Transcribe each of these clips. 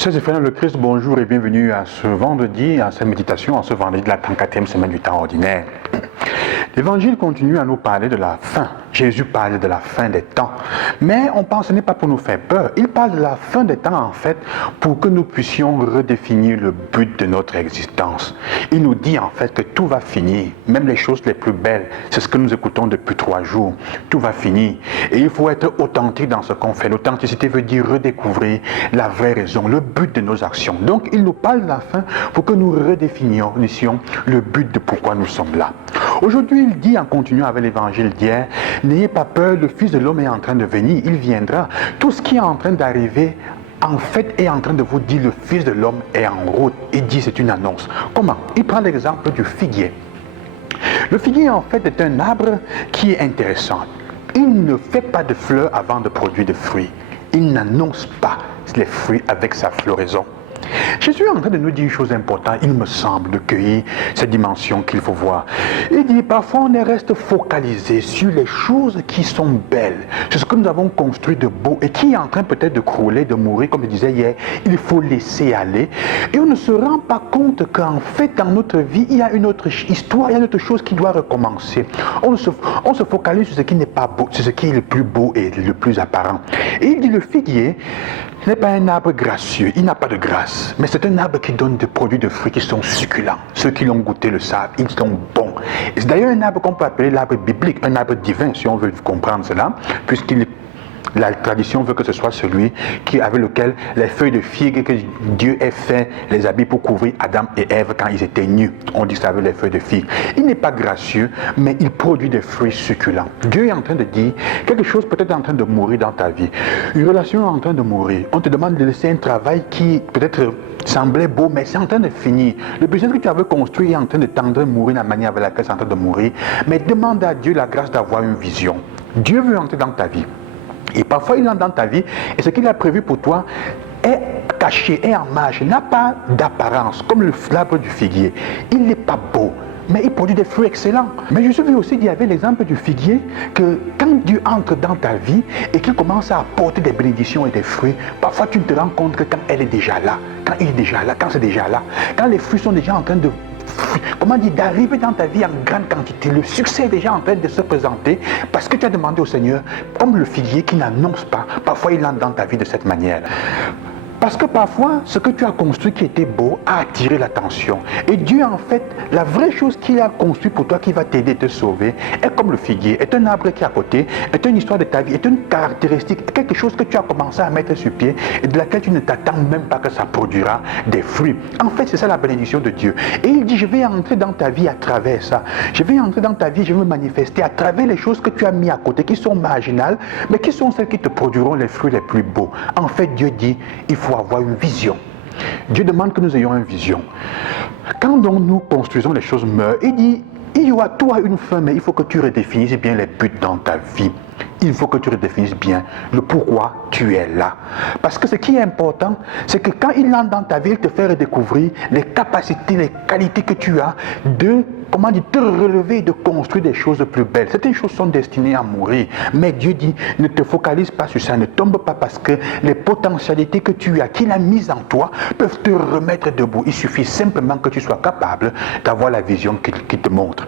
Chers et frères dans le Christ, bonjour et bienvenue à ce vendredi, à cette méditation, à ce vendredi de la 34e semaine du temps ordinaire. L'Évangile continue à nous parler de la fin. Jésus parle de la fin des temps. Mais on pense que ce n'est pas pour nous faire peur. Il parle de la fin des temps en fait pour que nous puissions redéfinir le but de notre existence. Il nous dit en fait que tout va finir, même les choses les plus belles. C'est ce que nous écoutons depuis 3 jours. Tout va finir. Et il faut être authentique dans ce qu'on fait. L'authenticité veut dire redécouvrir la vraie raison, le but de nos actions. Donc il nous parle de la fin pour que nous redéfinissions le but de pourquoi nous sommes là. Aujourd'hui, il dit en continuant avec l'évangile d'hier, n'ayez pas peur, le Fils de l'homme est en train de venir, il viendra. Tout ce qui est en train d'arriver, en fait, est en train de vous dire, le Fils de l'homme est en route. Il dit, c'est une annonce. Comment? Il prend l'exemple du figuier. Le figuier, en fait, est un arbre qui est intéressant. Il ne fait pas de fleurs avant de produire des fruits. Il n'annonce pas les fruits avec sa floraison. Jésus est en train de nous dire une chose importante, il me semble, de cueillir cette dimension qu'il faut voir. Il dit, parfois on reste focalisé sur les choses qui sont belles, sur ce que nous avons construit de beau et qui est en train peut-être de crouler, de mourir, comme je disais hier, il faut laisser aller. Et on ne se rend pas compte qu'en fait, dans notre vie, il y a une autre histoire, il y a une autre chose qui doit recommencer. On se focalise sur ce qui n'est pas beau, sur ce qui est le plus beau et le plus apparent. Et il dit, le figuier n'est pas un arbre gracieux, il n'a pas de grâce, mais c'est un arbre qui donne des produits de fruits qui sont succulents. Ceux qui l'ont goûté le savent, ils sont bons. Et c'est d'ailleurs un arbre qu'on peut appeler l'arbre biblique, un arbre divin, si on veut comprendre cela, la tradition veut que ce soit celui avec lequel les feuilles de figue que Dieu ait fait les habits pour couvrir Adam et Ève quand ils étaient nus. On dit ça avec les feuilles de figue. Il n'est pas gracieux, mais il produit des fruits succulents. Dieu est en train de dire quelque chose peut-être en train de mourir dans ta vie. Une relation est en train de mourir. On te demande de laisser un travail qui peut-être semblait beau, mais c'est en train de finir. Le business que tu avais construit est en train de tendre à mourir, la manière avec laquelle c'est en train de mourir. Mais demande à Dieu la grâce d'avoir une vision. Dieu veut entrer dans ta vie. Et parfois, il entre dans ta vie, et ce qu'il a prévu pour toi est caché, est en marge, n'a pas d'apparence, comme l'arbre du figuier. Il n'est pas beau, mais il produit des fruits excellents. Mais je veux aussi dire avec l'exemple du figuier que quand Dieu entre dans ta vie et qu'il commence à apporter des bénédictions et des fruits, parfois tu te rends compte que quand elle est déjà là, quand il est déjà là, quand c'est déjà là, quand les fruits sont déjà en train de d'arriver dans ta vie en grande quantité. Le succès est déjà en train de se présenter parce que tu as demandé au Seigneur, comme le figuier qui n'annonce pas, parfois il entre dans ta vie de cette manière. Parce que parfois, ce que tu as construit qui était beau a attiré l'attention. Et Dieu, en fait, la vraie chose qu'il a construit pour toi qui va t'aider, te sauver, est comme le figuier, est un arbre qui est à côté, est une histoire de ta vie, est une caractéristique, quelque chose que tu as commencé à mettre sur pied et de laquelle tu ne t'attends même pas que ça produira des fruits. En fait, c'est ça la bénédiction de Dieu. Et il dit, je vais entrer dans ta vie à travers ça. Je vais entrer dans ta vie, je vais me manifester à travers les choses que tu as mis à côté, qui sont marginales, mais qui sont celles qui te produiront les fruits les plus beaux. En fait, Dieu dit, il faut avoir une vision. Dieu demande que nous ayons une vision. Quand donc nous construisons les choses meurent, il dit, il y aura tout à une fin, mais il faut que tu redéfinisses bien les buts dans ta vie. Il faut que tu redéfinisses bien le pourquoi tu es là. Parce que ce qui est important, c'est que quand il entre dans ta vie, il te fait redécouvrir les capacités, les qualités que tu as de te relever et de construire des choses plus belles. Certaines choses sont destinées à mourir. Mais Dieu dit, ne te focalise pas sur ça, ne tombe pas parce que les potentialités que tu as, qu'il a mises en toi, peuvent te remettre debout. Il suffit simplement que tu sois capable d'avoir la vision qu'il te montre.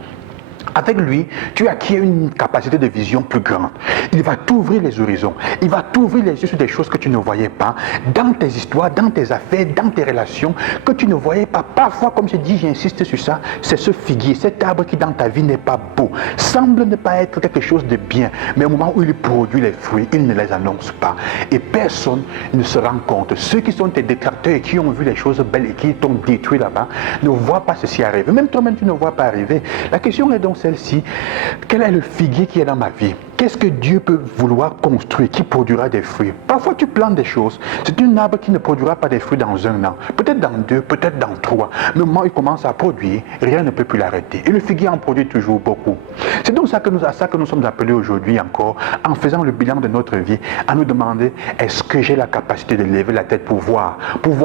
Avec lui, tu acquiers une capacité de vision plus grande. Il va t'ouvrir les horizons. Il va t'ouvrir les yeux sur des choses que tu ne voyais pas, dans tes histoires, dans tes affaires, dans tes relations, que tu ne voyais pas. Parfois, comme je dis, j'insiste sur ça, c'est ce figuier, cet arbre qui dans ta vie n'est pas beau, semble ne pas être quelque chose de bien, mais au moment où il produit les fruits, il ne les annonce pas. Et personne ne se rend compte. Ceux qui sont tes détracteurs et qui ont vu les choses belles et qui t'ont détruit là-bas, ne voient pas ceci arriver. Même toi-même, tu ne vois pas arriver. La question est donc celle-ci, quel est le figuier qui est dans ma vie? Qu'est-ce que Dieu peut vouloir construire qui produira des fruits? Parfois tu plantes des choses, c'est un arbre qui ne produira pas des fruits dans 1 an, peut-être dans 2, peut-être dans 3. Mais au moment où il commence à produire, rien ne peut plus l'arrêter. Et le figuier en produit toujours beaucoup. C'est donc à ça que nous sommes appelés aujourd'hui encore, en faisant le bilan de notre vie, à nous demander, est-ce que j'ai la capacité de lever la tête pour voir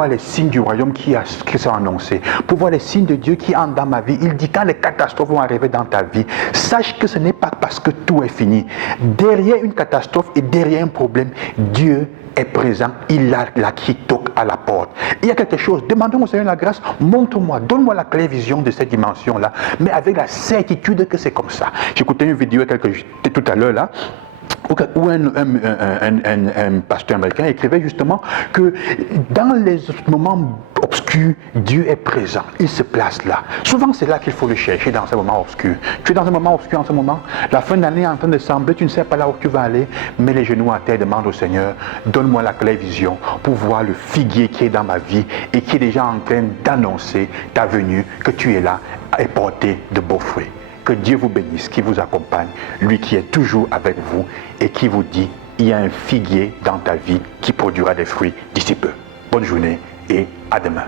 les signes du royaume qui sont annoncés, pour voir les signes de Dieu qui entrent dans ma vie. Il dit, quand les catastrophes vont arriver dans ta vie, sache que ce n'est pas parce que tout est fini, derrière une catastrophe et derrière un problème, Dieu est présent, il a là qui toque à la porte. Il y a quelque chose, demandons au Seigneur la grâce, montre-moi, donne-moi la claire vision de cette dimension-là, mais avec la certitude que c'est comme ça. J'écoutais une vidéo tout à l'heure là, où un pasteur américain écrivait justement que dans les moments obscurs, Dieu est présent, il se place là. Souvent c'est là qu'il faut le chercher, dans ces moments obscurs. Tu es dans un moment obscur en ce moment, la fin d'année est en train de sembler, tu ne sais pas là où tu vas aller, mets les genoux à terre, demande au Seigneur, donne-moi la claire vision pour voir le figuier qui est dans ma vie et qui est déjà en train d'annoncer ta venue, que tu es là et porter de beaux fruits. Que Dieu vous bénisse, qui vous accompagne, lui qui est toujours avec vous et qui vous dit, il y a un figuier dans ta vie qui produira des fruits d'ici peu. Bonne journée et à demain.